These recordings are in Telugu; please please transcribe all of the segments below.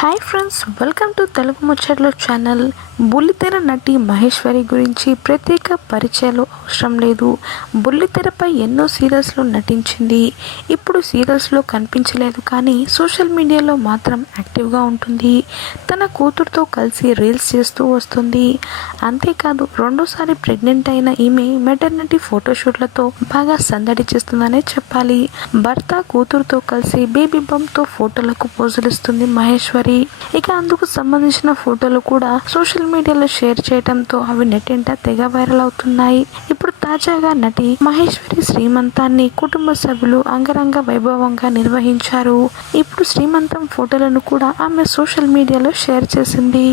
Hi friends, welcome to Telugu ముచ్చట్లు ఛానల్. బుల్లితెర నటి మహేశ్వరి గురించి ప్రత్యేక పరిచయాలు అవసరం లేదు. బుల్లితెరపై ఎన్నో సీరియల్స్లో నటించింది. ఇప్పుడు సీరియల్స్లో కనిపించలేదు, కానీ సోషల్ మీడియాలో మాత్రం యాక్టివ్గా ఉంటుంది. తన కూతురుతో కలిసి రీల్స్ చేస్తూ వస్తుంది. అంతేకాదు, రెండోసారి ప్రెగ్నెంట్ అయిన ఈమె మెటర్నిటీ ఫోటోషూట్లతో బాగా సందడి చేస్తుందనే చెప్పాలి. భర్త కూతురుతో కలిసి బేబీ బంప్తో ఫోటోలకు పోజులిస్తుంది మహేశ్వరి. ఇక అందుకు సంబంధించిన ఫోటోలు కూడా సోషల్ మీడియాలో షేర్ చేయడంతో అవి నెట్టింట తెగ వైరల్ అవుతున్నాయి. ఇప్పుడు తాజాగా నటి మహేశ్వరి శ్రీమంతాన్ని కుటుంబ సభ్యులు అంగరంగ వైభవంగా నిర్వహించారు. ఇప్పుడు శ్రీమంతం ఫోటోలను కూడా ఆమె సోషల్ మీడియాలో షేర్ చేసింది.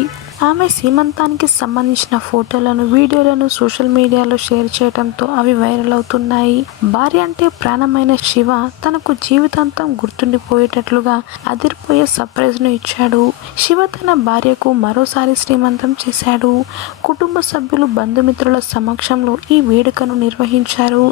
ఆమె సీమంతానికి సంబంధించిన ఫోటోలను, వీడియోలను సోషల్ మీడియాలో షేర్ చేయడంతో అవి వైరల్ అవుతున్నాయి. భార్య అంటే ప్రాణమైన శివ తనకు జీవితాంతం గుర్తుండిపోయేటట్లుగా అదిరిపోయే సర్ప్రైజ్ ను ఇచ్చాడు. శివ తన భార్యకు మరోసారి శ్రీమంతం చేశాడు. కుటుంబ సభ్యులు, బంధుమిత్రుల సమక్షంలో ఈ వేడుకను నిర్వహించారు.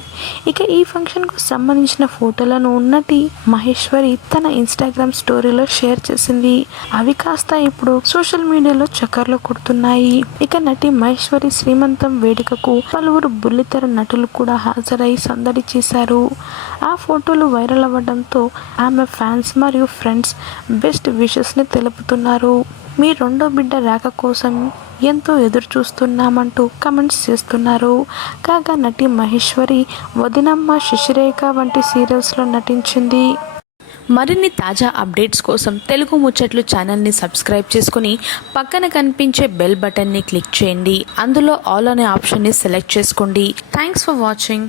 ఇక ఈ ఫంక్షన్ కు సంబంధించిన ఫోటోలను నటి మహేశ్వరి తన ఇన్స్టాగ్రామ్ స్టోరీలో షేర్ చేసింది. అవి కాస్త ఇప్పుడు సోషల్ మీడియాలో చక్కర్లు కొడుతున్నాయి. ఇక నటి మహేశ్వరి శ్రీమంతం వేడుకకు పలువురు బుల్లితెర నటులు కూడా హాజరై సందడి చేశారు. ఆ ఫోటోలు వైరల్ అవ్వడంతో ఆమె ఫ్యాన్స్ మరియు ఫ్రెండ్స్ బెస్ట్ విషెస్ ని తెలుపుతున్నారు. మీ రెండో బిడ్డ రాక కోసం ఎంతో ఎదురు చూస్తున్నామంటూ కమెంట్స్ చేస్తున్నారు. కాగా నటి మహేశ్వరి వదినమ్మ, శశిరేఖ వంటి సీరియల్స్లో నటించింది. మరిన్ని తాజా అప్డేట్స్ కోసం తెలుగు ముచ్చట్లు ఛానల్ని సబ్స్క్రైబ్ చేసుకుని పక్కన కనిపించే బెల్ బటన్ని క్లిక్ చేయండి. అందులో ఆల్ అనే ఆప్షన్ని సెలెక్ట్ చేసుకోండి. Thanks for watching.